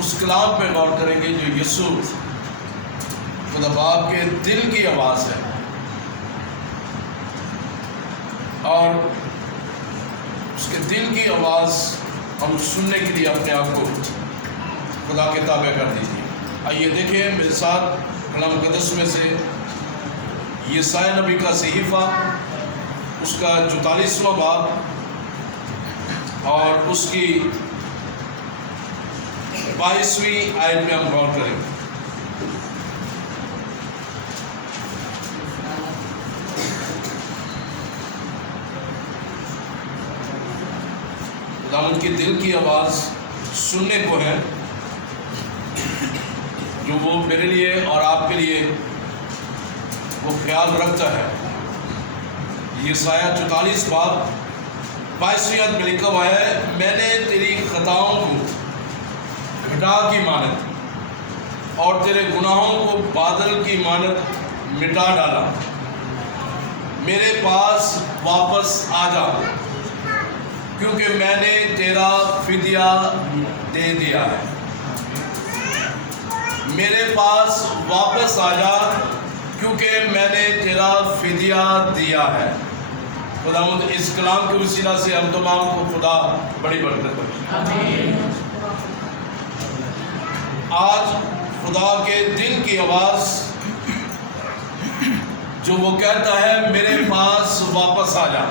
اس کلام پہ غور کریں گے جو یسوع خدا باپ کے دل کی آواز ہے، اور اس کے دل کی آواز ہم سننے کے لیے اپنے آپ کو خدا کے تابع کر دیجیے۔ آئیے دیکھیں میرے ساتھ کلام مقدس میں سے یسایہ نبی کا صحیفہ، اس کا 44واں باب اور اس کی 22ویں آیت میں ہم غور کریں گے۔ خداوند کی دل کی آواز سننے کو ہے جو وہ میرے لیے اور آپ کے لیے وہ خیال رکھتا ہے۔ یسایہ 44 باب 22ویں آیت میں لکھا ہوا ہے، میں نے تیری خطاؤں کو گھٹا کی مانند اور تیرے گناہوں کو بادل کی مانند مٹا ڈالا، میرے پاس واپس آ جا، کیونکہ میں نے تیرا فدیہ دے دیا ہے۔ میرے پاس واپس آ جا، کیونکہ میں نے تیرا فدیہ دیا ہے۔ خداوند اس کلام کے وسیلہ سے ہم تمام کو خدا بڑی برکت دے۔ آج خدا کے دل کی آواز جو وہ کہتا ہے میرے پاس واپس آ جا،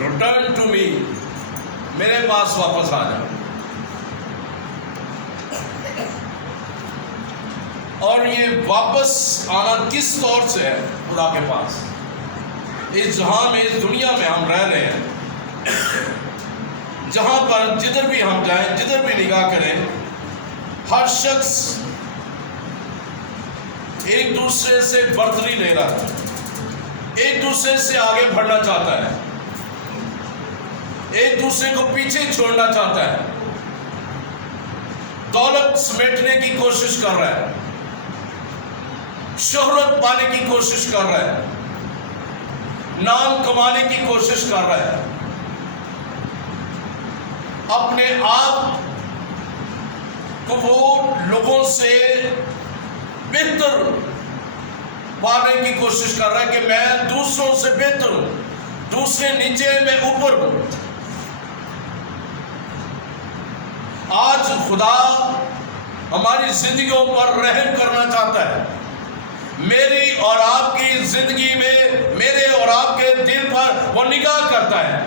ریٹرن ٹو می، میرے پاس واپس آ جا۔ اور یہ واپس آنا کس طور سے ہے خدا کے پاس؟ اس جہاں میں، اس دنیا میں ہم رہ رہے ہیں، جہاں پر جدھر بھی ہم جائیں، جدھر بھی نگاہ کریں، ہر شخص ایک دوسرے سے برتری لے رہا ہے، ایک دوسرے سے آگے بڑھنا چاہتا ہے، ایک دوسرے کو پیچھے چھوڑنا چاہتا ہے، دولت سمیٹنے کی کوشش کر رہا ہے، شہرت پانے کی کوشش کر رہا ہے، نام کمانے کی کوشش کر رہا ہے، اپنے آپ کو وہ لوگوں سے بہتر پانے کی کوشش کر رہا ہے کہ میں دوسروں سے بہتر ہوں، دوسرے نیچے میں اوپر ہوں۔ آج خدا ہماری زندگیوں پر رحم کرنا چاہتا ہے، میری اور آپ کی زندگی میں، میرے اور آپ کے دل پر وہ نگاہ کرتا ہے،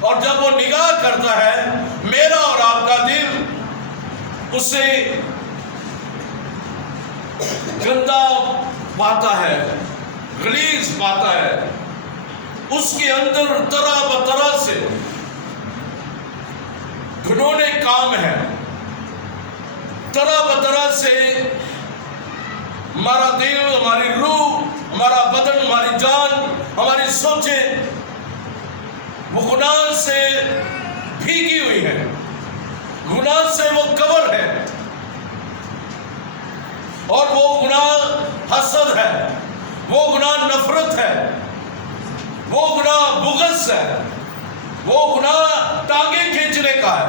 اور جب وہ نگاہ کرتا ہے میرا اور آپ کا دل اسے گندا پاتا ہے، غلیظ پاتا ہے، اس کے اندر طرح بطرح سے گھنونے کام ہیں، طرح بطرح سے ہمارا دل، ہماری روح، ہمارا بدن، ہماری جان، ہماری سوچیں وہ گناہ سے بھیگی ہوئی ہے، گناہ سے وہ کور ہے، اور وہ گناہ حسد ہے، وہ گناہ نفرت ہے، وہ گناہ بغض ہے، وہ گناہ ٹانگیں کھینچنے کا ہے،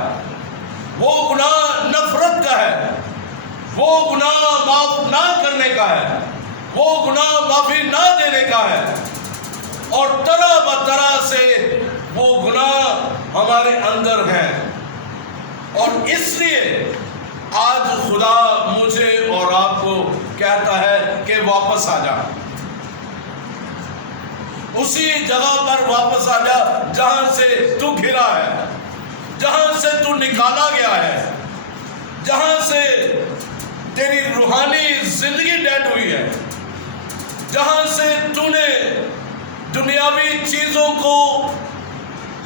وہ گناہ نفرت کا ہے، وہ گناہ معاف نہ کرنے کا ہے، وہ گناہ معافی نہ دینے کا ہے، اور طرح بطرح سے وہ گناہ ہمارے اندر ہیں۔ اور اس لیے آج خدا مجھے اور آپ کو کہتا ہے کہ واپس آ جا، اسی جگہ پر واپس آ جا جہاں سے تو گھرا ہے، جہاں سے تو نکالا گیا ہے، جہاں سے تیری روحانی زندگی ڈیڈ ہوئی ہے، جہاں سے تو نے دنیاوی چیزوں کو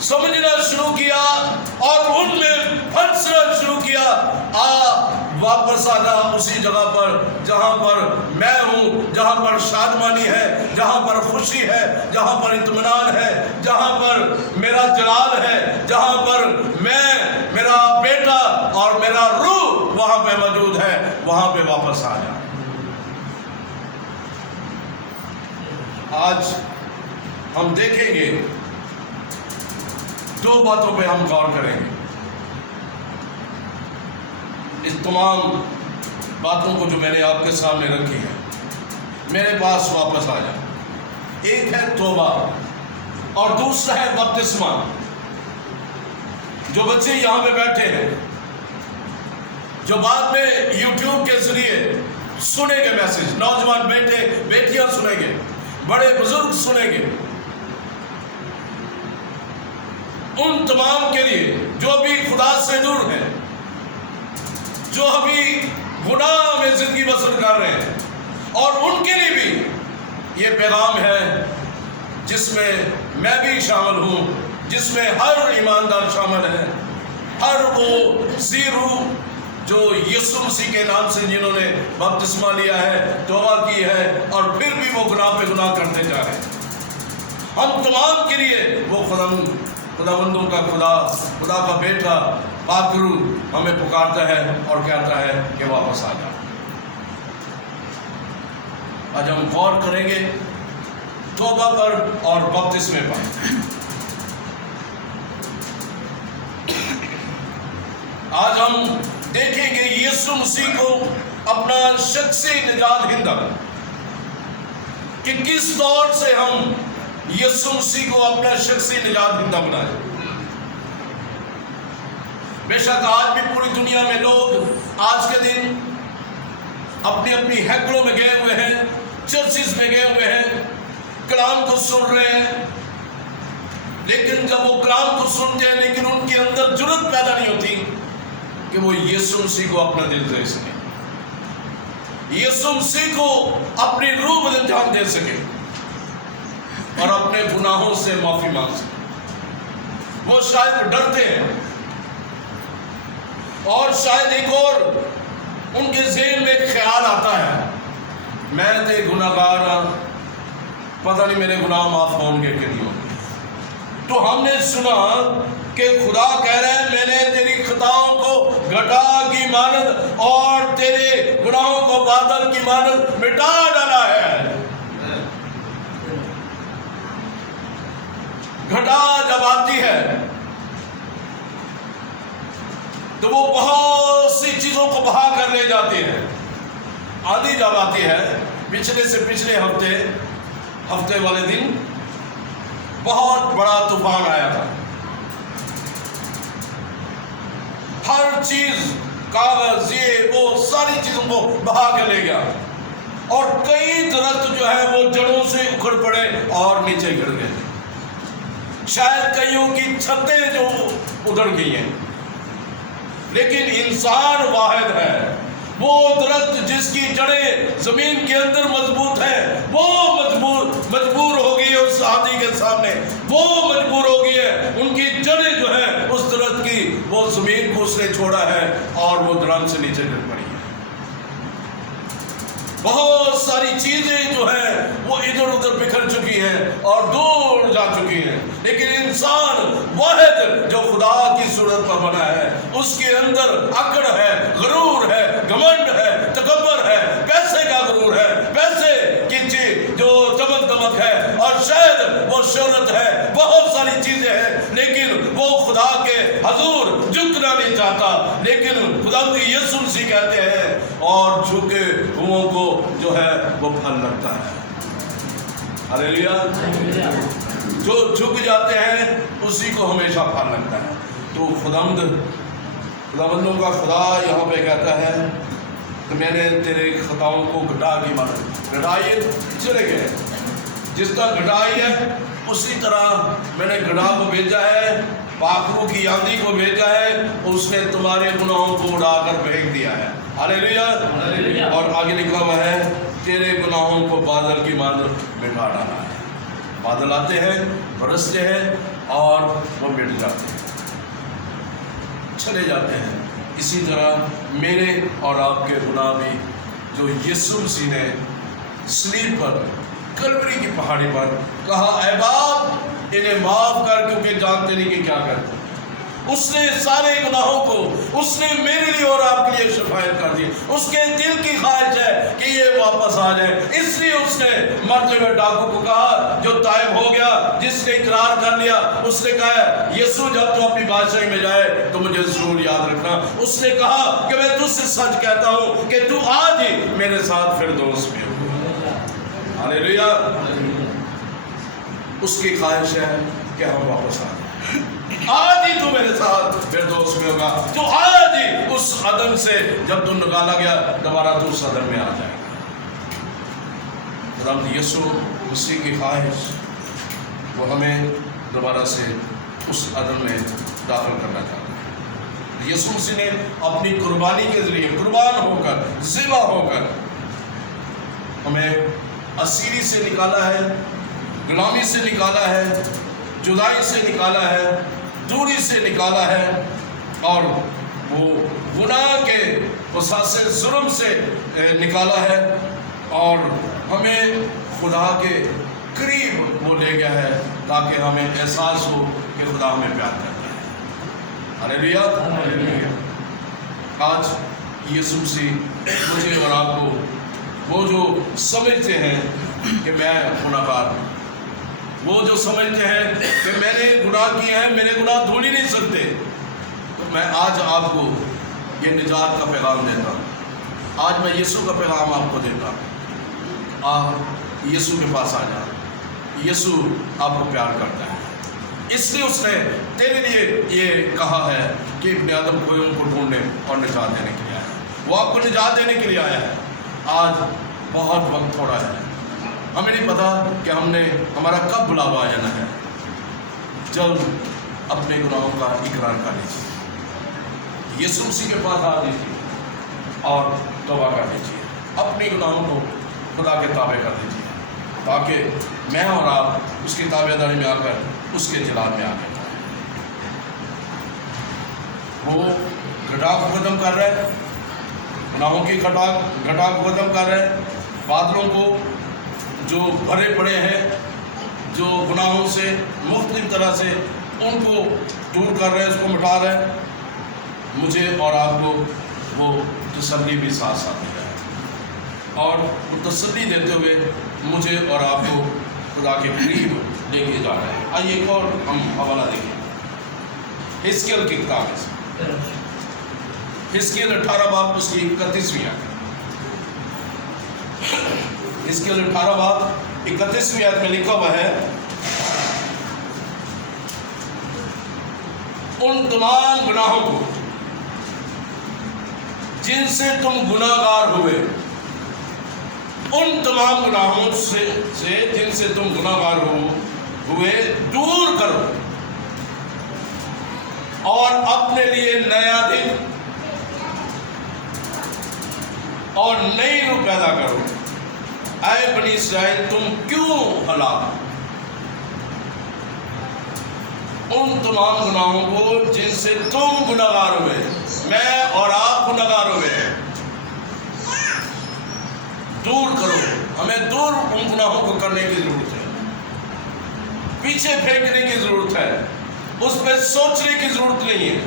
سمجھنا شروع کیا اور ان میں پھنسنا شروع کیا۔ واپس آ جا اسی جگہ پر جہاں پر میں ہوں، جہاں پر شادمانی ہے، جہاں پر خوشی ہے، جہاں پر اطمینان ہے، جہاں پر میرا جلال ہے، جہاں پر میں، میرا بیٹا اور میرا روح وہاں پہ موجود ہے، وہاں پہ واپس آ جا۔ آج ہم دیکھیں گے دو باتوں پہ ہم غور کریں گے. اس تمام باتوں کو جو میں نے آپ کے سامنے رکھی ہے میرے پاس واپس آ جائے. ایک ہے توبہ اور دوسرا ہے بپتسمہ. جو بچے یہاں پہ بیٹھے ہیں، جو بعد میں یوٹیوب کے ذریعے سنیں گے میسج، نوجوان بیٹے بیٹیاں سنیں گے، بڑے بزرگ سنیں گے، ان تمام کے لیے جو بھی خدا سے دور ہیں، جو ابھی گناہ میں زندگی بسر کر رہے ہیں، اور ان کے لیے بھی یہ پیغام ہے جس میں میں بھی شامل ہوں، جس میں ہر ایماندار شامل ہے، ہر وہ سی روح جو یسوع مسیح کے نام سے جنہوں نے بپتسمہ لیا ہے، توبہ کی ہے، اور پھر بھی وہ گناہ پہ گناہ کرتے جا رہے ہیں. ہم تمام کے لیے وہ خداوندوں کا خدا کا بیٹا پاک روح ہمیں پکارتا ہے اور کہتا ہے کہ واپس آ جاؤ. آج ہم غور کریں گے توبہ پر اور بپتسمے پر. آج ہم دیکھیں گے یسوع مسیح کو اپنا شخصی نجات دہندہ، کہ کس طور سے ہم یسوع مسیح کو اپنا شخصی نجات دہندہ بنائیں. بے شک آج بھی پوری دنیا میں لوگ آج کے دن اپنی اپنی ہیکلوں میں گئے ہوئے ہیں، چرچز میں گئے ہوئے ہیں، کلام کو سن رہے ہیں، لیکن جب وہ کلام کو سنتے ہیں لیکن ان کے اندر جرأت پیدا نہیں ہوتی کہ وہ یسوع مسیح کو اپنا دل دے سکے، یسوع مسیح کو اپنی روح بدل جان دے سکے اور اپنے گناہوں سے معافی مانگ سکے. وہ شاید ڈرتے ہیں، اور شاید ایک اور ان کے ذہن میں ایک خیال آتا ہے، میں تے گناہ گار ہاں، پتہ نہیں میرے گناہ معاف ہوں گے کہ نہیں ہوں گے. تو ہم نے سنا کہ خدا کہہ رہا ہے میں نے تیری خطاؤں کو گھٹا کی مانند اور تیرے گناہوں کو بادل کی مانند مٹا ڈالا ہے. گھٹا جب آتی ہے تو وہ بہت سی چیزوں کو بہا کر لے جاتی ہے. آندھی جب آتی ہے، پچھلے سے پچھلے ہفتے والے دن بہت بڑا طوفان آیا تھا. ہر چیز، کاغذ، یہ وہ ساری چیزوں کو بہا کے لے گیا، اور کئی درخت جو ہے وہ جڑوں سے اکھڑ پڑے اور نیچے گر گئے. شاید کئیوں کی چھتیں جو اڑ گئی ہیں، لیکن انسان واحد ہے. وہ درخت جس کی جڑیں زمین کے اندر مضبوط ہیں، وہ مجبور ہو گئی ہے اس آندھی کے سامنے، وہ مجبور ہو گئی ہے. ان کی جڑیں جو ہیں اس درخت کی، وہ زمین کو اس نے چھوڑا ہے اور وہ درخت سے نیچے گر پڑی ہے. بہت ساری چیزیں جو ہیں وہ ادھر ادھر بکھر چکی ہیں اور دور جا چکی ہیں، لیکن انسان واحد جو خدا کی صورت پر بنا ہے، اس کے اندر اکڑ ہے، غرور ہے، گھمنڈ ہے، تکبر ہے، پیسے کا غرور ہے، پیسے کی چیز جو چمک دمک ہے، اور شاید وہ شہرت ہے، بہت ساری چیزیں ہیں، لیکن وہ خدا کے حضور جھکنا نہیں چاہتا. لیکن خدا کی یسوع مسیح کہتے ہیں اور جھکے ہوئوں کو جو ہے وہ پھل لگتا ہے. ہلیلویا. جو جھک جاتے ہیں اسی کو ہمیشہ پھل لگتا ہے. تو خداوندوں کا خدا یہاں پہ کہتا ہے کہ میں نے تیرے خطاؤں کو گھٹا کی مانند گھٹائیے چلے گئے. جس طرح گھٹائی ہے اسی طرح میں نے گھٹا کو بھیجا ہے، پاک روح کی آندھی کو بھیجا ہے، اس نے تمہارے گناہوں کو اڑا کر پھینک دیا ہے. ہلیلویا. اور آگے لکھا ہوا ہے تیرے گناہوں کو بادل کی مانند مٹا ڈالا ہے. بادل آتے ہیں، برستے ہیں اور وہ مٹ جاتے ہیں، چلے جاتے ہیں. اسی طرح میرے اور آپ کے گناہ بھی جو یسوع مسیح نے صلیب پر، کلوری کی پہاڑی پر کہا اے باپ انہیں معاف کر کیونکہ جانتے نہیں کہ کیا کرتے. اس نے سارے گناہوں کو اس نے میرے لیے اور آپ کے لیے شفاعت کر دی. اس کے دل کی خواہش ہے کہ یہ واپس آ جائے. اس لیے اس نے مرتے ہوئے ڈاکو کو کہا جو تائب ہو گیا, جس نے اقرار کر لیا, اس نے کہا یسوع جب تو اپنی بادشاہی میں جائے تو مجھے ضرور یاد رکھنا. اس نے کہا کہ میں تجھ سے سچ کہتا ہوں کہ تو آج ہی میرے ساتھ فردوس میں ہو. ہاللیلویا. اس کی خواہش ہے کہ ہم واپس آ جائیں. آج ہی تو میرے ساتھ فردوس میں ہوگا. تو آج ہی اس عدم سے جب تو نکالا گیا دوبارہ تو اس عدم میں آ جائے گا. رب یسوع مسیح کی خواہش وہ ہمیں دوبارہ سے اس عدم میں داخل کرنا چاہتا ہے. یسوع مسیح نے اپنی قربانی کے ذریعے قربان ہو کر ذبح ہو کر ہمیں اسیری سے نکالا ہے, غلامی سے نکالا ہے, جدائی سے نکالا ہے, دوری سے نکالا ہے, اور وہ گناہ کے وسوسے ظلم سے نکالا ہے, اور ہمیں خدا کے قریب وہ لے گیا ہے تاکہ ہمیں احساس ہو کہ خدا ہمیں پیار کرتا ہے. ہاللیلویا. آج یسوع مسیح مجھے اور آپ کو وہ جو سمجھتے ہیں کہ میں گناہ گار ہوں, وہ جو سمجھتے ہیں کہ میں نے گناہ کیے ہیں, میرے گناہ دھول ہی نہیں سکتے, تو میں آج آپ کو یہ نجات کا پیغام دیتا ہوں. آج میں یسوع کا پیغام آپ کو دیتا ہوں. آپ یسوع کے پاس آ جائیں. یسوع آپ کو پیار کرتا ہے, اس لیے اس نے تیرے لیے یہ کہا ہے کہ ابن آدم کو ان کو ڈھونڈنے اور نجات دینے کے لیے آیا ہے. وہ آپ کو نجات دینے کے لیے آیا ہے. آج بہت وقت تھوڑا ہے, ہمیں نہیں پتا کہ ہمارا کب بلاوا آ جانا ہے. جب اپنے گناہوں کا اقرار کر لیجیے, یسوع مسیح کے پاس آ جائیے اور توبہ کر لیجیے, اپنے گناہوں کو خدا کے تابع کر دیجیے تاکہ میں اور آپ اس کی تابع داری میں آ کر اس کے جلال میں آ کر وہ گھٹا کو ختم کر رہے ہیں, گناہوں کی گھٹا کو ختم کر رہے ہیں, بادلوں کو جو بھرے پڑے ہیں, جو گناہوں سے مختلف طرح سے ان کو دور کر رہے ہیں, اس کو مٹا رہے ہیں. مجھے اور آپ کو وہ تسلی بھی ساتھ ساتھ ہے, اور وہ تسلی دیتے ہوئے مجھے اور آپ کو خدا کے قریب لے کے جا رہے ہیں. آئیے ایک اور ہم حوالہ دیکھیں حزقیل کی کتاب سے, حزقیل 18 باب اس کی 31ویں آیت. حزقیل 18 باب 31ویں آیت میں لکھا ہوا ہے, ان تمام گناہوں کو جن سے تم گناہ گار ہوئے, ان تمام گناہوں سے جن سے تم گناہ گار ہوئے دور کرو اور اپنے لیے نیا دن اور نئی روح پیدا کرو. اے بنی اسرائیل تم کیوں ہلاک, ان تمام گناہوں کو جن سے تم گناہ گار ہوئے, میں اور آپ گناہ گار ہوئے, دور کرو. ہمیں دور ان گناہوں کو کرنے کی ضرورت ہے, پیچھے پھینکنے کی ضرورت ہے, اس پہ سوچنے کی ضرورت نہیں ہے,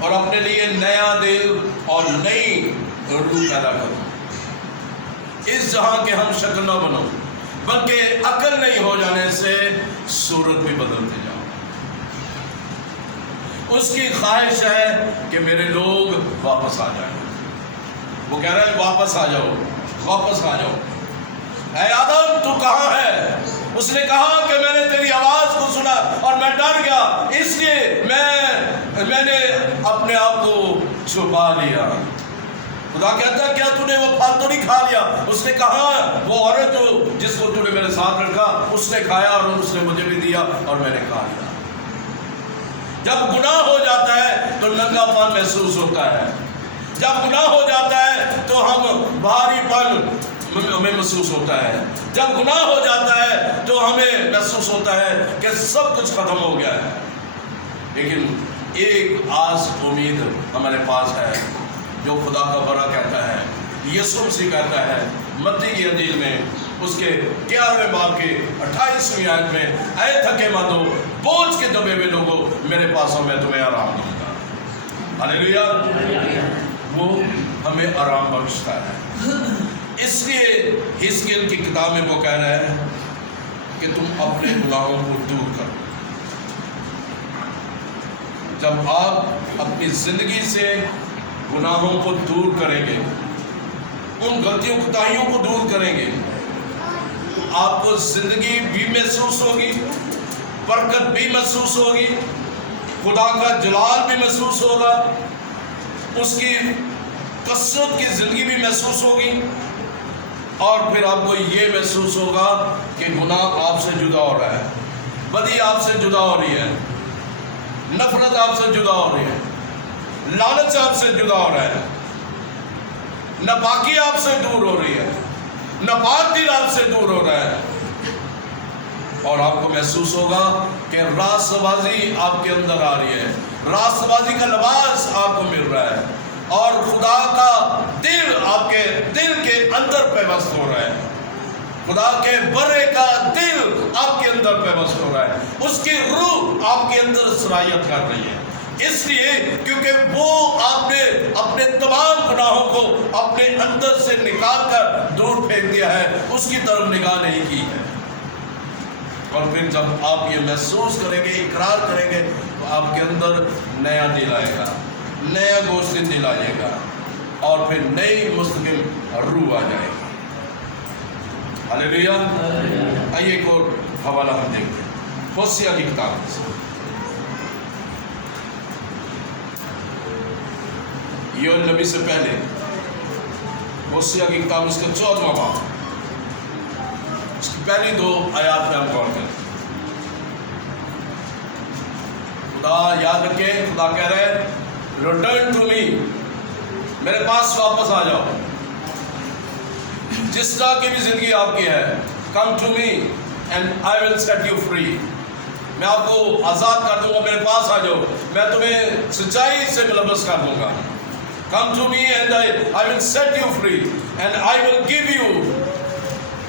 اور اپنے لیے نیا دل اور نئی روح پیدا کرو. اس جہاں کے ہم شکل نہ بنو بلکہ عقل نہیں ہو جانے سے صورت بھی بدلتے جاؤ. اس کی خواہش ہے کہ میرے لوگ واپس آ جائیں. وہ کہہ رہے ہیں واپس آ جاؤ, واپس آ جاؤ. اے آدم تو کہاں ہے؟ اس نے کہا کہ میں نے تیری آواز کو سنا اور میں ڈر گیا, اس لیے میں نے اپنے آپ کو چھپا لیا. خدا کہتا ہے کیا تو نے وہ پھل تو نہیں کھا لیا؟ اس نے کہا وہ عورت جو جس کو تو نے میرے ساتھ رکھا اس نے کھایا اور اس نے مجھے بھی دیا اور میں نے کھا لیا. جب گناہ ہو جاتا ہے تو ننگا پن محسوس ہوتا ہے, جب گناہ ہو جاتا ہے تو ہم بھاری پن ہمیں محسوس ہوتا ہے, جب گناہ ہو جاتا ہے تو ہمیں محسوس ہوتا ہے کہ سب کچھ ختم ہو گیا ہے. لیکن ایک آس امید ہمارے پاس ہے جو خدا کا بڑا کہتا ہے, یسوع مسیح کہتا ہے متی کی انجیل میں اس کے 11ویں باب کے 28ویں آیت میں, اے تھکے مندو بوجھ کے دبے ہوئے لوگوں میرے پاس ہوں، میں تمہیں آرام دوں گا۔ ہاللیلویا۔ وہ ہمیں آرام بخشتا ہے۔ اس لیے حزقیل کی کتاب میں وہ کہہ رہا ہے کہ تم اپنے گناہوں کو دور کرو۔ جب آپ اپنی زندگی سے گناہوں کو دور کریں گے، ان غلطیوں کوتاہیوں کو دور کریں گے، تو آپ کو زندگی بھی محسوس ہوگی، برکت بھی محسوس ہوگی، خدا کا جلال بھی محسوس ہوگا، اس کی کثرت کی زندگی بھی محسوس ہوگی، اور پھر آپ کو یہ محسوس ہوگا کہ گناہ آپ سے جدا ہو رہا ہے، بدی آپ سے جدا ہو رہی ہے، نفرت آپ سے جدا ہو رہی ہے، لالچ آپ سے جدا ہو رہا ہے، ناپاکی آپ سے دور ہو رہی ہے، ناپاک دل آپ سے دور ہو رہا ہے، اور آپ کو محسوس ہوگا کہ راست بازی آپ کے اندر آ رہی ہے، راست بازی کا لباس آپ کو مل رہا ہے، اور خدا کا دل آپ کے دل کے اندر پیوست ہو رہا ہے، خدا کے برے کا دل آپ کے اندر پیوست ہو رہا ہے، اس کی روح آپ کے اندر سرایت کر رہی ہے، اس لیے کیونکہ وہ آپ نے اپنے تمام گناہوں کو اپنے اندر سے نکال کر دور پھینک دیا ہے، اس کی طرف نگاہ نہیں کی ہے۔ اور پھر جب آپ یہ محسوس کریں گے، اقرار کریں گے، تو آپ کے اندر نیا دل آئے گا، نیا گوشت دل آئے گا، اور پھر نئی مستقل روح آ جائے گی۔ ہاللیلویا۔ آئیے ایک اور حوالہ ہم دیکھتے ہیں ہوسیہ کی کتاب سے۔ یوئیل نبی سے پہلے ہوسیہ کی کتاب، اس کا 14واں باب، اس کی پہلی 2 آیات میں ہم غور کریں۔ خدا یاد رکھیں، خدا کہہ رہے ہیں ریٹرن ٹو می، میرے پاس واپس آ جاؤ، جس طرح کی بھی زندگی آپ کی ہے، come to me and I will set you free, میں آپ کو آزاد کر دوں گا، میرے پاس آ جاؤ، میں تمہیں سچائی سے ملبس کر دوں گا۔ Come to me and I will set you free and I will give you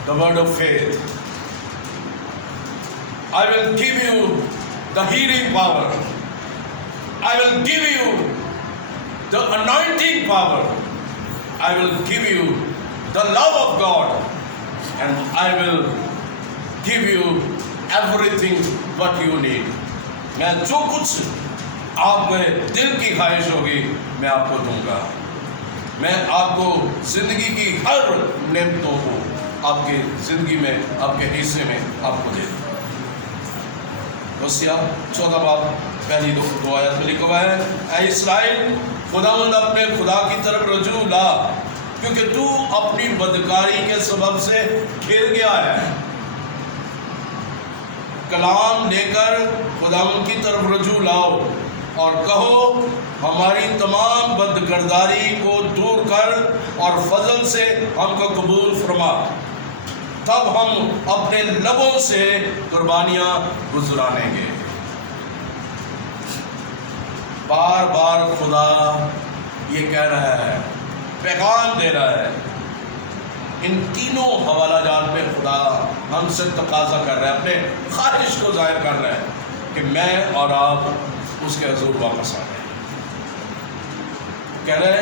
the word of faith. I will give you the healing power. I will give you the anointing power. I will give you the love of God and I will give you everything what you need. میں جو کچھ آپ میں دل کی خواہش ہوگی میں آپ کو دوں گا، میں آپ کو زندگی کی ہر نعمتوں کو آپ کی زندگی میں، آپ کے حصے میں آپ کو دے دوں گا۔ ہوسیہ 14 باب پہلی 2 آیات میں لکھا ہوا ہے، اے اسرائیل، خداوند اپنے خدا کی طرف رجوع لا، کیونکہ تو اپنی بدکاری کے سبب سے گھر گیا ہے۔ کلام لے کر خداوند کی طرف رجوع لاؤ اور کہو ہماری تمام بدکرداری کو دور کر اور فضل سے ہم کو قبول فرما، تب ہم اپنے لبوں سے قربانیاں گزرانیں گے۔ بار بار خدا یہ کہہ رہا ہے، پیغام دے رہا ہے، ان تینوں حوالہ جات میں خدا ہم سے تقاضا کر رہا ہے، اپنے خواہش کو ظاہر کر رہا ہے کہ میں اور آپ اس کے حضور واپس آ جائیں۔ کہہ رہے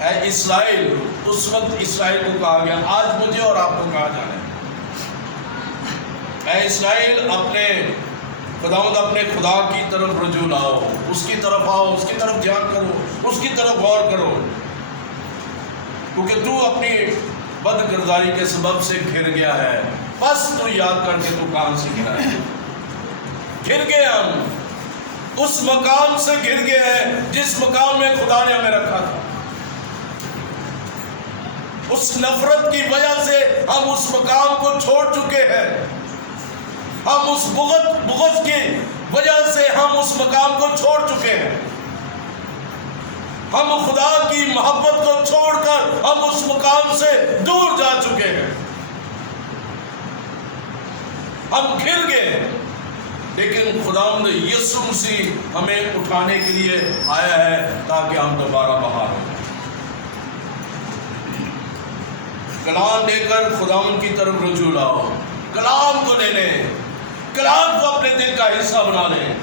اے اسرائیل، اس وقت اسرائیل کو کہا گیا، آج مجھے اور آپ کو کہا جانا ہے، اے اسرائیل، اپنے خداوند اپنے خدا کی طرف رجوع لاؤ، اس کی طرف آؤ، اس کی طرف دھیان کرو، اس کی طرف غور کرو، کیونکہ تو اپنی بد کرداری کے سبب سے گھر گیا ہے۔ بس تو یاد کر کے تو کہاں سے گرا ہے؟ گر گئے ہم اس مقام سے، گر گئے ہیں جس مقام میں خدا نے ہمیں رکھا تھا۔ اس نفرت کی وجہ سے ہم اس مقام کو چھوڑ چکے ہیں، ہم اس بغض کی وجہ سے ہم اس مقام کو چھوڑ چکے ہیں، ہم خدا کی محبت کو چھوڑ کر ہم اس مقام سے دور جا چکے ہیں، ہم گر گئے، لیکن خداوند یسوع مسیح ہمیں اٹھانے کے لیے آیا ہے تاکہ ہم دوبارہ بحال ہوں۔ کلام لے کر خداوند کی طرف رجوع لاؤ، کلام کو لے لیں، کلام کو اپنے دل کا حصہ بنا لیں،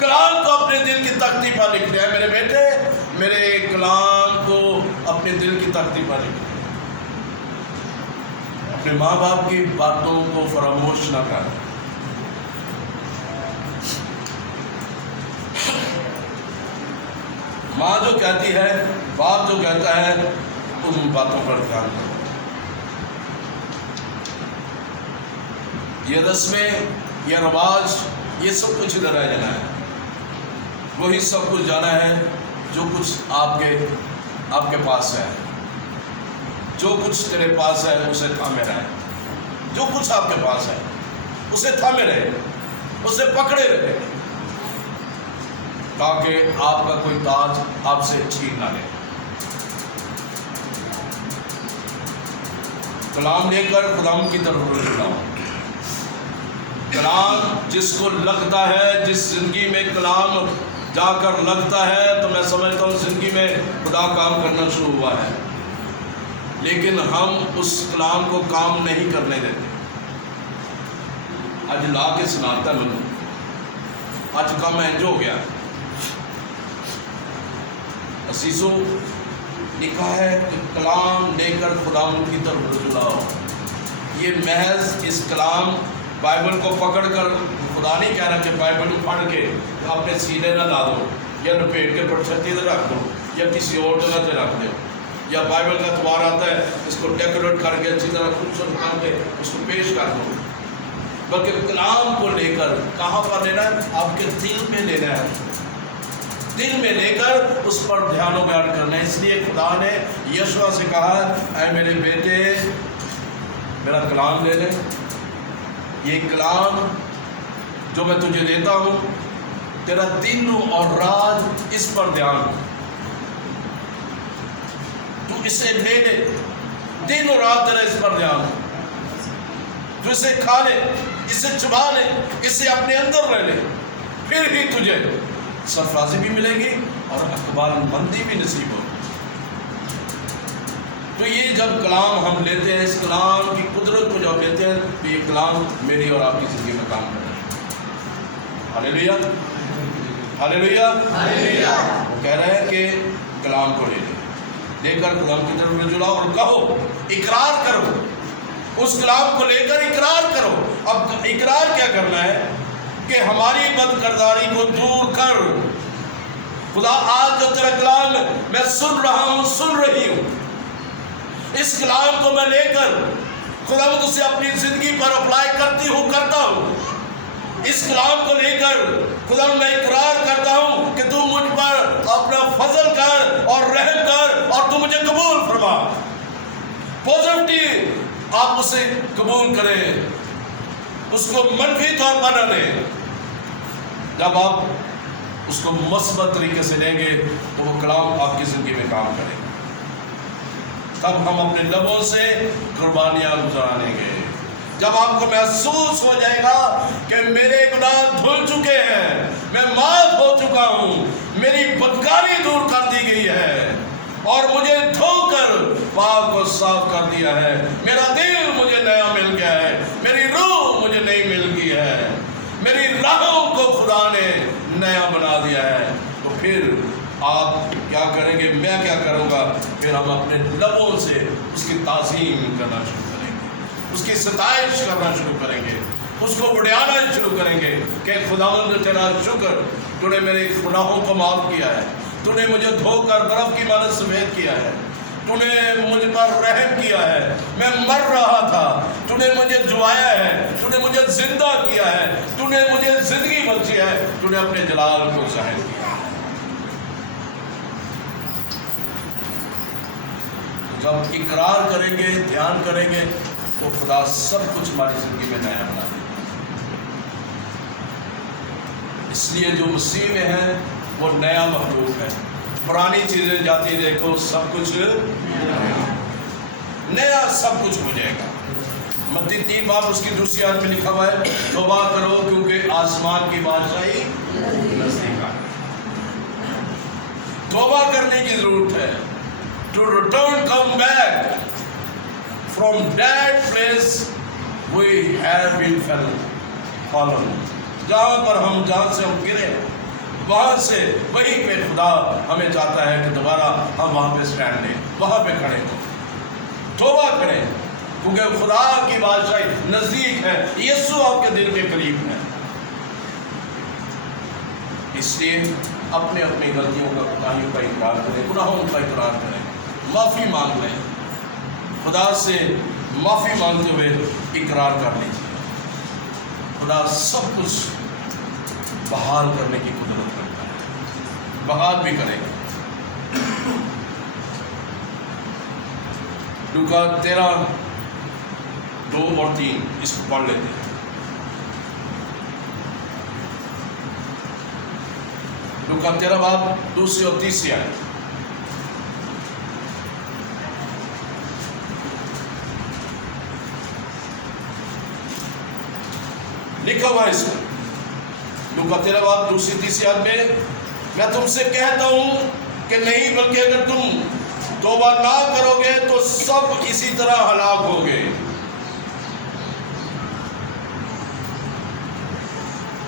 کلام کو اپنے دل کی تختی پر لکھ لیں۔ میرے بیٹے، میرے کلام کو اپنے دل کی تختی پر لکھ لیں۔ اپنے ماں باپ کی باتوں کو فراموش نہ کر۔ ماں جو کہتی ہے، باپ جو کہتا ہے، ان باتوں پر دھیان کرو۔ یہ رسمیں، یہ رواج، یہ سب کچھ ادھر رہ جانا ہے، وہی سب کچھ جانا ہے جو کچھ آپ کے پاس ہے۔ جو کچھ تیرے پاس ہے اسے تھامے رہے، جو کچھ آپ کے پاس ہے اسے تھامے رہے، اسے پکڑے رہے، تاکہ آپ کا کوئی تاج آپ سے چھین نہ لے۔ کلام لے کر خدا کی طرف رجوع لاؤ۔ کلام جس کو لگتا ہے، جس زندگی میں کلام جا کر لگتا ہے، تو میں سمجھتا ہوں زندگی میں خدا کام کرنا شروع ہوا ہے، لیکن ہم اس کلام کو کام نہیں کرنے دیتے۔ آج لا کے سناتا میں، آج کا میں انجو ہو گیا۔ عزیزوں، لکھا ہے کہ کلام لے کر خدا کی طرف رجوع لاؤ۔ یہ محض اس کلام بائبل کو پکڑ کر، خدا نہیں کہہ رہا کہ بائبل کو پڑھ کے اپنے سینے نہ لا دو، یا لپیٹ کے پرچھتی سے رکھ دو، یا کسی اور جگہ سے رکھ دو، یا بائبل کا اتوار آتا ہے اس کو ڈیکوریٹ کر کے اچھی طرح خوبصورت کر کے اس کو پیش کر دو، بلکہ کلام کو لے کر کہاں پر لینا ہے؟ آپ کے دل میں لینا ہے، دل میں لے کر اس پر دھیان و بیان کرنا ہے۔ اس لیے خدا نے یشوع سے کہا، اے میرے بیٹے، میرا کلام لے لے، یہ کلام جو میں تجھے دیتا ہوں، تیرا دن اور رات اس پر دھیان ہو، تو اسے لے لے، دن اور رات تیرا اس پر دھیان ہو، تو اسے کھا لے، اسے چبا لے، اسے اپنے اندر رہ لے، پھر ہی تجھے سرفرازی بھی ملے گی اور اقبال مندی بھی نصیب ہوگی۔ تو یہ جب کلام ہم لیتے ہیں، اس کلام کی قدرت کو جب لیتے ہیں، تو یہ کلام میری اور آپ کی زندگی میں کام کرتا ہے۔ ہاللیلویا، ہاللیلویا، ہاللیلویا۔ وہ کہہ رہے ہیں کہ کلام کو لے کر کلام کی طرف رجوع لاؤ اور کہو، اقرار کرو، اس کلام کو لے کر اقرار کرو۔ اب اقرار کیا کرنا ہے؟ کہ ہماری بد کرداری کو دور کر۔ خدا، آج جو تیرا کلام میں سن رہا ہوں، سن رہی ہوں، اس کلام کو میں لے کر خدا مجھ سے اپنی زندگی پر اپلائی کرتی ہوں، کرتا ہوں۔ اس کلام کو لے کر خدا میں اقرار کرتا ہوں کہ تو مجھ پر اپنا فضل کر اور رحم کر اور تو مجھے قبول فرما۔ پازیٹیوٹی آپ اسے قبول کریں، اس کو منفی طور پر نہ لیں۔ جب آپ اس کو مثبت طریقے سے لیں گے تو وہ کلام آپ کی زندگی میں کام کرے گا۔ تب ہم اپنے لبوں سے قربانیاں گزاریں گے۔ جب آپ کو محسوس ہو جائے گا کہ میرے گناہ دھل چکے ہیں، میں معاف ہو چکا ہوں، میری بدکاری دور کر دی گئی ہے اور مجھے دھو کر پاک و صاف کر دیا ہے، میرا دل مجھے نیا مل گیا ہے، میری روح مجھے نئی مل گئی ہے، میری راہوں کو خدا نے نیا بنا دیا ہے، تو پھر آپ کیا کریں گے؟ میں کیا کروں گا؟ پھر ہم اپنے لبوں سے اس کی تعظیم کرنا شروع کریں گے، اس کی ستائش کرنا شروع کریں گے، اس کو بڑھانا شروع کریں گے کہ خداوند تیرا شکر، تو نے میرے گناہوں کو معاف کیا ہے، تو نے مجھے دھو کر برف کی مانند سفید کیا ہے، تو نے مجھ پر رحم کیا ہے، میں مر رہا تھا، تو نے مجھے جوایا ہے، تو نے مجھے زندہ کیا ہے، تو نے مجھے زندگی بخشی ہے، تو نے اپنے جلال کو ظاہر کیا ہے۔ جب اقرار کریں گے، دھیان کریں گے، تو خدا سب کچھ ہماری زندگی میں نیا بنا دے گا۔ اس لیے جو مسیح میں ہے وہ نیا مخلوق ہے، پرانی چیزیں جاتی دیکھو، سب کچھ نیا، سب کچھ ہو جائے گا۔ متی 3 باب اس کی دوسری آیت میں لکھا ہوا ہے، توبہ کرو کیونکہ آسمان کی بادشاہی نزدیک ہے۔ توبہ کرنے کی ضرورت ہے، to return, come back from that place we have been fell. Fallen, جہاں سے ہم گرے وہاں سے وہیں پہ خدا ہمیں چاہتا ہے کہ دوبارہ ہم وہاں پہ سٹینڈ لیں، وہاں پہ کھڑے ہوں، توبہ کریں، کیونکہ خدا کی بادشاہی نزدیک ہے، یسوع آپ کے دل کے قریب ہے۔ اس لیے اپنے اپنی غلطیوں کا، گناہوں کا اقرار کریں، گناہوں کا اقرار کریں، معافی مانگ لیں، خدا سے معافی مانگتے ہوئے اقرار کر لیجیے۔ خدا سب کچھ بحال کرنے کی قدرت رکھتا ہے، بحال بھی کرے گا۔ لوکا 13:2-3 اس کو پڑھ لیتے ہیں۔ لوکا 13:2-3 آئے۔ لکھا ہوا ہے اس میں لوکا 13:2-3 میں، میں تم سے کہتا ہوں کہ نہیں، بلکہ اگر تم توبہ نہ کرو گے تو سب اسی طرح ہلاک ہوگے۔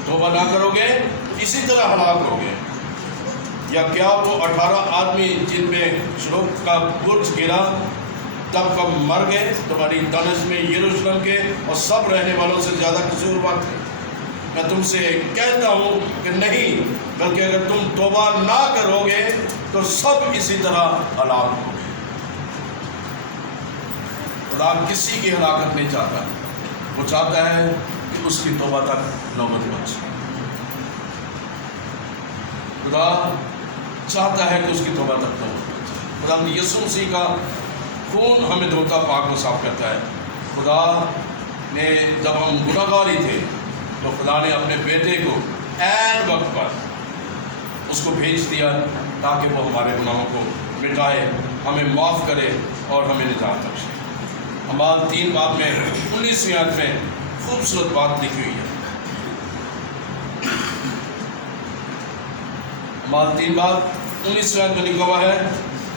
توبہ نہ کرو گے اسی طرح ہلاک ہوگے۔ یا کیا وہ 18 آدمی جن میں شروع کا برج گرا تب کب مر گئے تمہاری دانش میں یروشلم کے اور سب رہنے والوں سے زیادہ قصوروار تھے؟ میں تم سے کہتا ہوں کہ نہیں، بلکہ اگر تم توبہ نہ کرو گے تو سب اسی طرح ہلاک ہوں گے۔ خدا کسی کی ہلاکت نہیں چاہتا، وہ چاہتا ہے کہ اس کی توبہ تک نوبت پہنچے۔ خدا چاہتا ہے کہ اس کی توبہ تک نوبت پہنچے۔ خدا یسوع مسیح کا خون ہمیں دھوتا پاک و صاف کرتا ہے۔ خدا نے جب ہم گنہگار ہی تھے تو خدا نے اپنے بیٹے کو عین وقت پر اس کو بھیج دیا تاکہ وہ ہمارے گناہوں کو مٹائے، ہمیں معاف کرے اور ہمیں نجات بخشے۔ اعمال 3 میں 19ویں آیت میں خوبصورت بات لکھی ہوئی ہے۔ اعمال 3:19 میں لکھا ہوا ہے،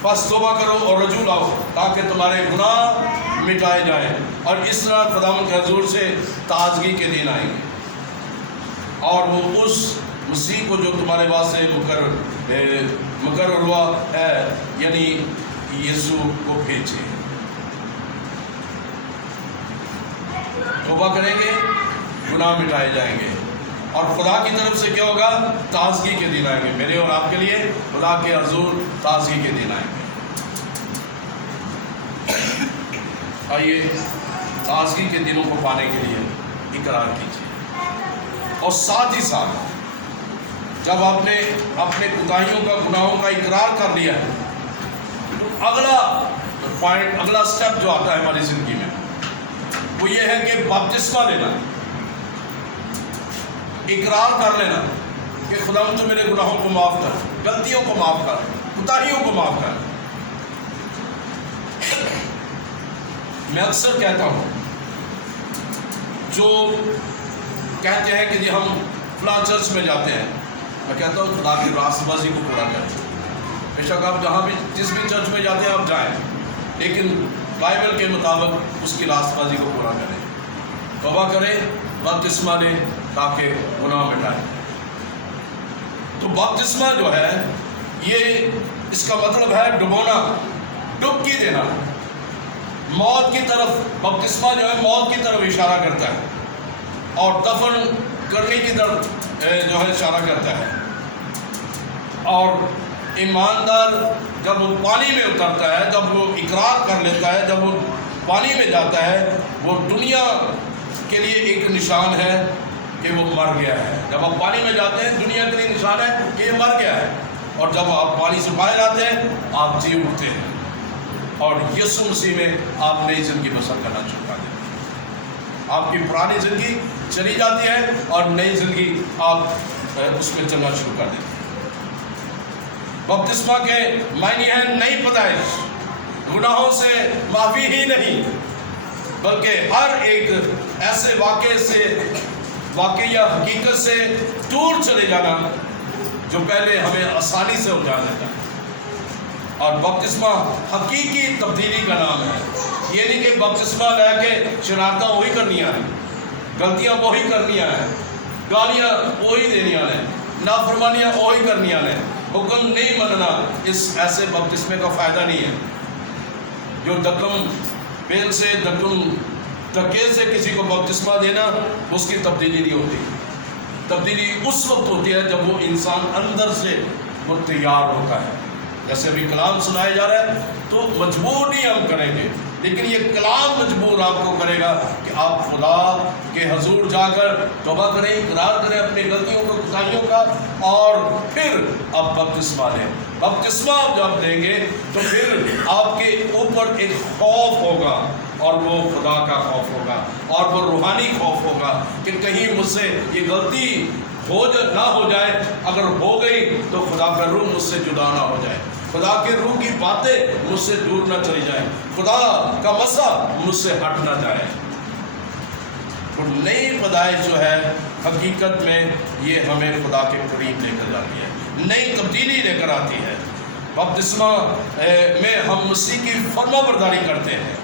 بس توبہ کرو اور رجوع لاؤ تاکہ تمہارے گناہ مٹائے جائیں، اور اس طرح خداوند کے حضور سے تازگی کے دن آئیں گے، اور وہ اس مسیح کو جو تمہارے واسطے مقرر ہوا ہے، یعنی یسوع کو بھیجے۔ توبہ کریں گے، گناہ مٹائے جائیں گے، اور خدا کی طرف سے کیا ہوگا؟ تازگی کے دن آئیں گے۔ میرے اور آپ کے لیے خدا کے حضور تازگی کے دن آئیں گے۔ آئیے تازگی کے دنوں کو پانے کے لیے اقرار کیجیے، اور ساتھ ہی ساتھ جب آپ نے اپنے کوتاہیوں کا، گناہوں کا اقرار کر لیا ہے تو اگلا پوائنٹ، اگلا سٹیپ جو آتا ہے ہماری زندگی میں وہ یہ ہے کہ بپتسمہ لینا، اقرار کر لینا کہ خدا تو میرے گناہوں کو معاف کر، غلطیوں کو معاف کر، کوتاہیوں کو معاف کر۔ میں اکثر کہتا ہوں، جو کہتے ہیں کہ جی ہم فلاں چرچ میں جاتے ہیں، میں کہتا ہوں خدا کی راست بازی کو پورا کریں۔ بے شک آپ جہاں بھی، جس بھی چرچ میں جاتے ہیں آپ جائیں، لیکن بائبل کے مطابق اس کی راست بازی کو پورا کریں، توبہ کریں، بپتسمہ لیں تاکہ گناہ مٹائیں۔ تو بپتسمہ جو ہے یہ اس کا مطلب ہے ڈبونا، ڈبکی دینا، موت کی طرف۔ بپتسمہ جو ہے موت کی طرف اشارہ کرتا ہے، اور دفن کرنے کی طرف جو ہے اشارہ کرتا ہے۔ اور ایماندار جب وہ پانی میں اترتا ہے، جب وہ اقرار کر لیتا ہے، جب وہ پانی میں جاتا ہے، وہ دنیا کے لیے ایک نشان ہے کہ وہ مر گیا ہے۔ جب آپ پانی میں جاتے ہیں دنیا کے لیے نشان ہے کہ یہ مر گیا ہے، اور جب آپ پانی سے باہر آتے ہیں آپ جی اٹھتے ہیں، اور یسوع مسیح میں آپ نئی زندگی بسر کرنا شروع کر دیتے ہیں۔ آپ کی پرانی زندگی چلی جاتی ہے اور نئی زندگی آپ اس میں چلنا شروع کر دیتے ہیں۔ بپتسمہ کے معنی ہے نئی پیدائش، گناہوں سے معافی ہی نہیں بلکہ ہر ایک ایسے واقعے یا حقیقت سے دور چلے جانا جو پہلے ہمیں آسانی سے الجھا دیتا ہے۔ اور بپتسمہ حقیقی تبدیلی کا نام ہے، یہ نہیں کہ بپتسمہ لے کے شرارتیں وہی کرنی ہیں، غلطیاں وہی کرنیاں ہیں، گالیاں وہی دینیاں ہیں، نافرمانیاں وہی کرنیاں ہیں، حکم نہیں مننا، اس ایسے بپتسمے کا فائدہ نہیں ہے۔ جو دکم بیل سے دکم دکے سے کسی کو بپتسمہ دینا، اس کی تبدیلی نہیں ہوتی۔ تبدیلی اس وقت ہوتی ہے جب وہ انسان اندر سے وہ تیار ہوتا ہے۔ جیسے ابھی کلام سنایا جا رہا ہے تو مجبور نہیں ہم کریں گے، لیکن یہ کلام مجبور آپ کو کرے گا کہ آپ خدا کے حضور جا کر توبہ کریں، اقرار کریں اپنی غلطیوں کو، کوتاہیوں کا، اور پھر آپ بپتسمہ لیں۔ بپتسمہ آپ جب دیں گے تو پھر آپ کے اوپر ایک خوف ہوگا، اور وہ خدا کا خوف ہوگا، اور وہ روحانی خوف ہوگا کہ کہیں مجھ سے یہ غلطی نہ ہو جائے، اگر ہو گئی تو خدا کا روح مجھ سے جدا نہ ہو جائے، خدا کے روح کی باتیں مجھ سے دور نہ چلی جائیں، خدا کا مسا مجھ سے ہٹ نہ جائے۔ تو نئی پیدائش جو ہے حقیقت میں یہ ہمیں خدا کے قریب لے کر جاتی ہے، نئی تبدیلی لے کر آتی ہے۔ بپتسمہ میں ہم مسیح کی فرما برداری کرتے ہیں،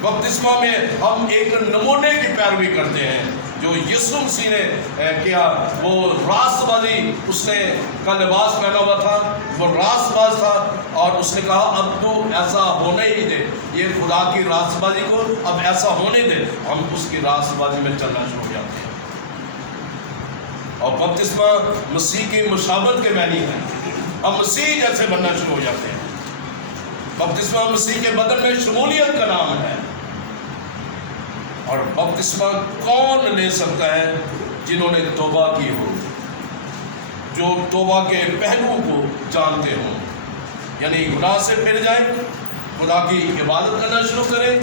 بپتسمہ میں ہم ایک نمونے کی پیروی کرتے ہیں جو یسوع مسیح نے کیا۔ وہ راست بازی، اس نے کا لباس پہنا ہوا تھا، وہ راست باز تھا، اور اس نے کہا اب تو ایسا ہونے ہی دے، یہ خدا کی راست بازی کو اب ایسا ہونے دے۔ ہم اس کی راست بازی میں چلنا شروع ہو جاتے ہیں، اور بپتسمہ مسیح کی مشابہت کے معنی ہے، ہم مسیح جیسے بننا شروع ہو جاتے ہیں۔ بپتسمہ مسیح کے بدن میں شمولیت کا نام ہے، اور بپتسمہ کون لے سکتا ہے؟ جنہوں نے توبہ کی ہو، جو توبہ کے پہلو کو جانتے ہوں، یعنی گناہ سے پھر جائیں، خدا کی عبادت کرنا شروع کریں،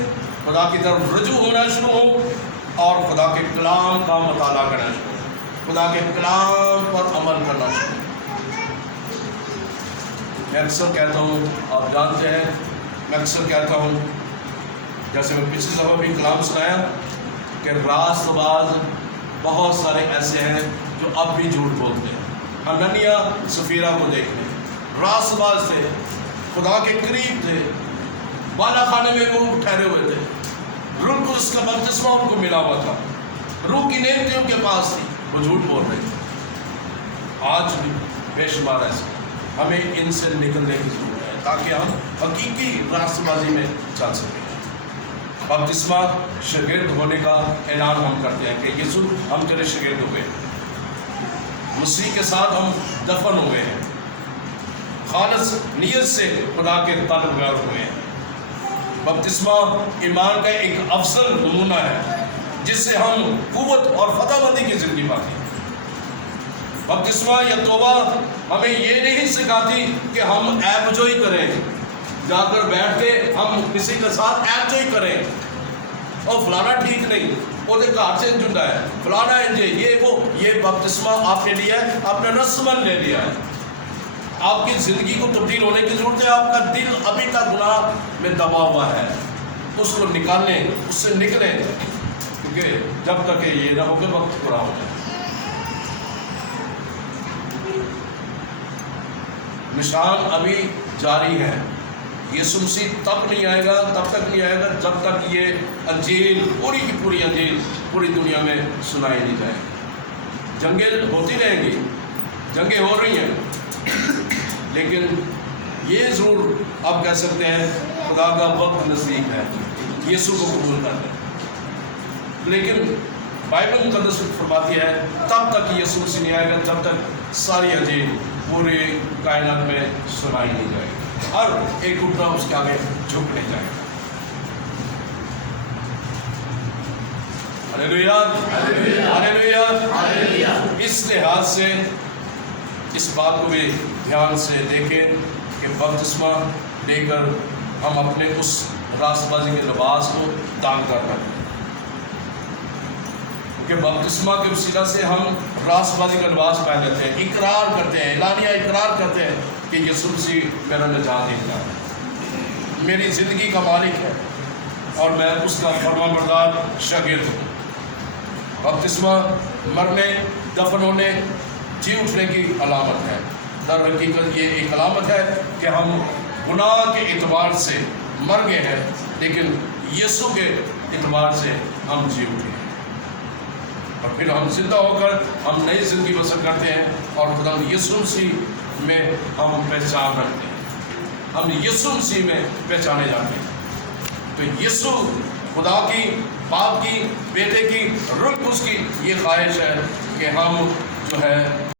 خدا کی طرف رجوع ہونا شروع ہو، اور خدا کے کلام کا مطالعہ کرنا شروع ہو، خدا کے کلام پر عمل کرنا شروع ہو۔ میں اکثر کہتا ہوں، آپ جانتے ہیں، میں اکثر کہتا ہوں، جیسے میں پچھلی دفعہ بھی کلام سنایا کہ راست باز بہت سارے ایسے ہیں جو اب بھی جھوٹ بولتے ہیں۔ حنانیہ سفیرہ کو دیکھ لیں، راست باز تھے، خدا کے قریب تھے، بالا خانے میں وہ ٹھہرے ہوئے تھے، روح القدس کا بپتسمہ ان کو ملا ہوا تھا، روح کی نعمتیں ان کے پاس تھی، وہ جھوٹ بول رہے تھے۔ آج بھی بے شمار ایسے، ہمیں ان سے نکلنے کی ضرورت ہے تاکہ ہم حقیقی راست بازی میں چل سکیں۔ بپتسمہ شاگرد ہونے کا اعلان ہم کرتے ہیں کہ یسوع ہم تیرے شاگرد ہوئے، مسیح کے ساتھ ہم دفن ہوئے ہیں، خالص نیت سے خدا کے طالب ہوئے ہیں۔ بپتسمہ ایمان کا ایک افضل نمونہ ہے جس سے ہم قوت اور فتح بندی کی زندگی پاتے ہیں۔ بپتسمہ یا توبہ ہمیں یہ نہیں سکھاتی کہ ہم عیب جوئی کریں، جا کر بیٹھ کے ہم کسی کے ساتھ عیب جوئی کریں، اور فلانا ٹھیک نہیں، وہ دے گھر سے جڑا ہے، فلانا ہے یہ وہ، یہ بپتسمہ آپ نے لیا ہے، آپ نے رسمن لے لیا ہے۔ آپ کی زندگی کو تبدیل ہونے کی ضرورت ہے، آپ کا دل ابھی تک گناہ میں دبا ہوا ہے، اس کو نکالیں، اس سے نکلیں، کیونکہ جب تک کہ یہ نہ ہو کہ وقت پورا ہو جائے۔ نشان ابھی جاری ہے، یسوع مسیح تب نہیں آئے گا، تب تک نہیں آئے گا جب تک یہ انجیل پوری کی پوری انجیل پوری دنیا میں سنائی نہیں جائے۔ جنگیں ہوتی رہیں گی، جنگیں ہو رہی ہیں، لیکن یہ ضرور آپ کہہ سکتے ہیں خدا کا وقت نزدیک ہے، یسوع کو قبول کر لیں۔ لیکن بائبل مقدس فرماتی ہے تب تک یسوع مسیح نہیں آئے گا جب تک ساری انجیل پورے کائنات میں سنائی نہیں جائے گی، ہر ایک گھٹنا اس کے آگے جھک نہیں جائے گا۔ ہلیلویا، ہلیلویا، ہلیلویا۔ اس لحاظ سے اس بات کو بھی دھیان سے دیکھیں کہ بپتسمہ لے کر ہم اپنے اس راست بازی کے لباس کو داغ کر رکھیں، کہ بپتسمہ کے وسیلہ سے ہم راست بازی کا لباس پہن لیتے ہیں، اقرار کرتے ہیں، اعلانیہ اقرار کرتے ہیں کہ یسوع مسیح میرا نجات دہندہ ہے، میری زندگی کا مالک ہے، اور میں اس کا فرما بردار شاگرد ہوں۔ بپتسمہ مرنے، دفن ہونے، جی اٹھنے کی علامت ہے۔ در حقیقت یہ ایک علامت ہے کہ ہم گناہ کے اعتبار سے مر گئے ہیں، لیکن یسوع کے اعتبار سے ہم جی اٹھے ہیں۔ اور پھر ہم زندہ ہو کر ہم نئی زندگی بسر کرتے ہیں اور خدا یسوع مسیح میں ہم پہچان رکھتے ہیں، ہم یسوع مسیح میں پہچانے جاتے ہیں۔ تو یسوع خدا کی، باپ کی، بیٹے کی، روح القدس کی یہ خواہش ہے کہ ہم جو ہے